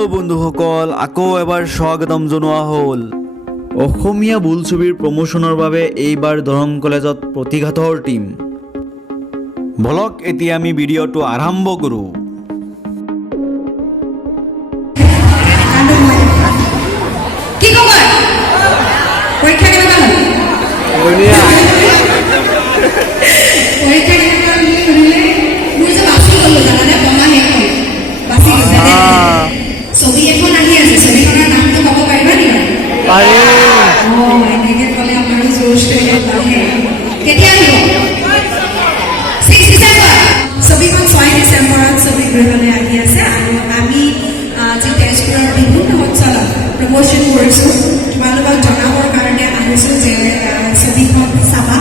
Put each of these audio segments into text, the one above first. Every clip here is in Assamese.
হেল্ল' বন্ধুসকল, আকৌ এবাৰ স্বাগতম জনোৱা হ'ল। অসমীয়া বোলছবিৰ প্ৰমোশ্যনৰ বাবে এইবাৰ দৰং কলেজত প্ৰতিঘাতৰ টীম। বলক এতিয়া আমি ভিডিঅ'টো আৰম্ভ কৰোঁ। কি খবৰ? পৰীক্ষা কেনেকুৱা হ'ল? ধুনীয়া। পৰীক্ষা কেনেকুৱা বুলি সুধিলে মোৰ যে বাছি গ'লো জানানে, বঙা শেষ হ'ল। বাছি গৈছে দে। ছবি এখন আহি আছে, ছবিখনৰ নামটো ক'ব পাৰিবা নেকি? এনেকৈ ক'লে আমাৰো জোৰটো অলপ বাঢ়ে। কেতিয়া আহিব? 6 ডিচেম্বৰ। ছবিখন 6 ডিচেম্বৰত ছবি গৃহলৈ আহি আছে আৰু আমি আজি তেজপুৰৰ বিভিন্ন অঞ্চলত প্ৰমোশ্যন কৰিছোঁ। তোমালোকক জনাবৰ কাৰণে আহিছোঁ যে ছবিখন চাবা।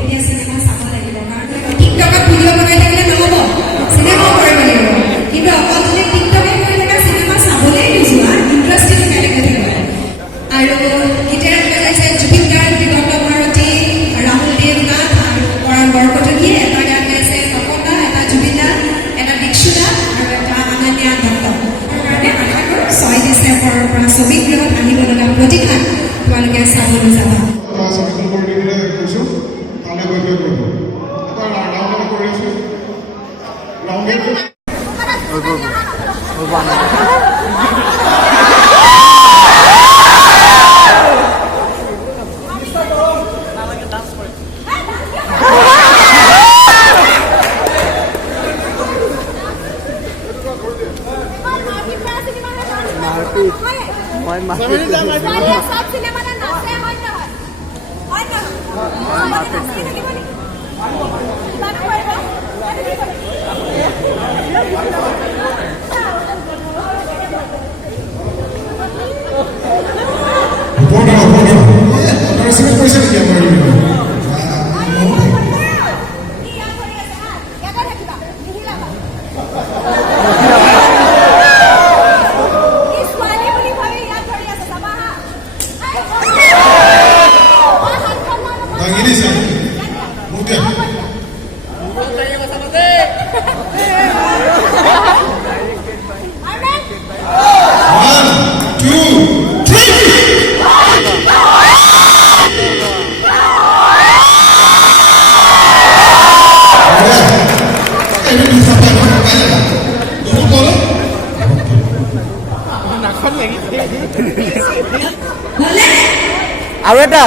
এতিয়া চিনেমা চাব লাগিব, কাৰণ টিকটকত ভিডিঅ' বনাই থাকিলে নহ'ব, চিনেমাও কৰিব লাগিব। কিন্তু অকল যদি টিকটকে কৰি থকা চিনেমা চাবলৈ নোযোৱা, ইণ্টাৰেষ্টিং কেনেকৈ থাকিব। আৰু এতিয়া পেলাইছে জুবিন গাৰ্গ, দিগন্ত ভাৰতী, ৰাহুল দেৱনাথ আৰু পৰাণ বৰকটকীয়ে। এটা গান গাইছে তপন দা, এটা জুবিন দা, এটা দীক্ষিতা আৰু এটা অনন্যা দত্ত। কাৰণে আশা কৰোঁ 6 ডিচেম্বৰৰ পৰা ছবি গৃহত আহিব লগা প্ৰতিঘাত তোমালোকে চাবলৈ যাবা। আৰু এটা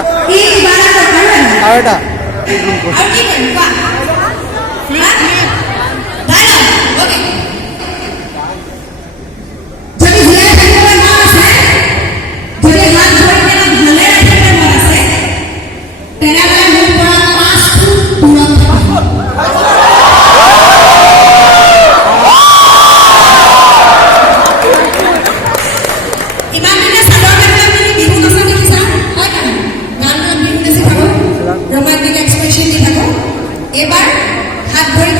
ৰোমান্টিক এক্সপ্ৰেছন দি থাকোঁ। এইবাৰ হাত ভৰি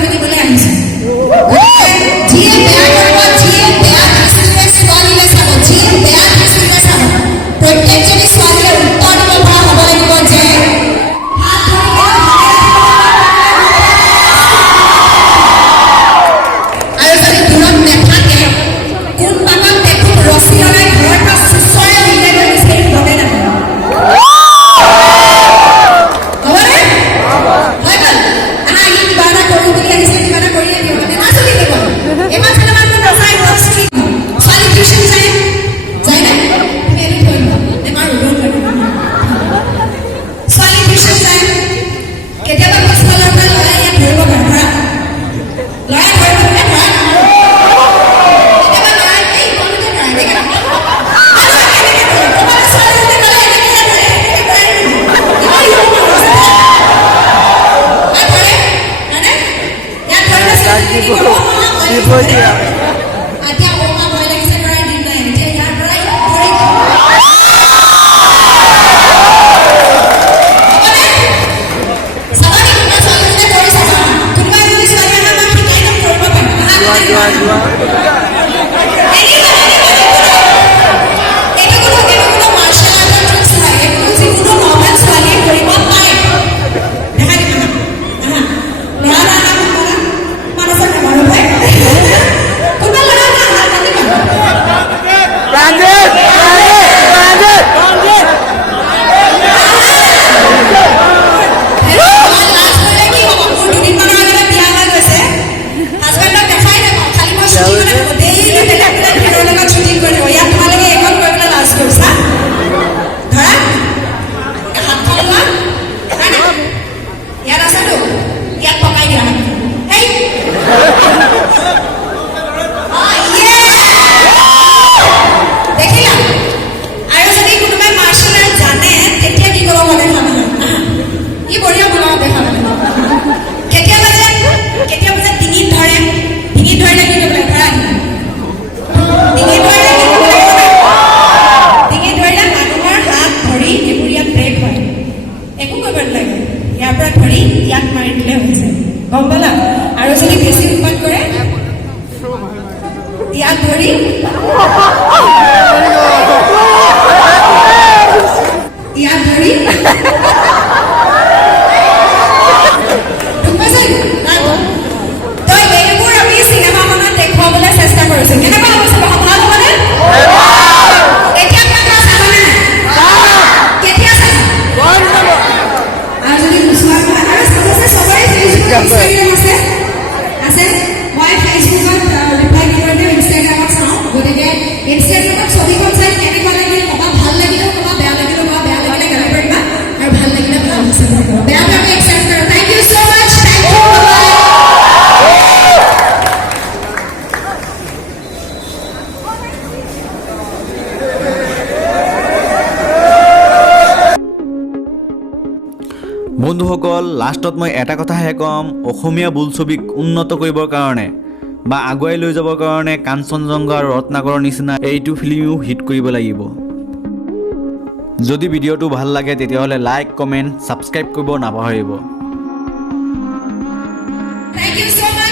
বন্ধুসকল, লাষ্টত মই এটা কথাহে ক'ম, অসমীয়া বোলছবিক উন্নত কৰিবৰ কাৰণে বা আগুৱাই লৈ যাবৰ কাৰণে কাঞ্চনজংঘা আৰু ৰত্নাকৰৰ নিচিনা এইটো ফিল্মো হিট কৰিব লাগিব। যদি ভিডিঅ'টো ভাল লাগে তেতিয়াহ'লে লাইক, কমেণ্ট, ছাবস্ক্ৰাইব কৰিব নাপাহৰিব। Thank you so much.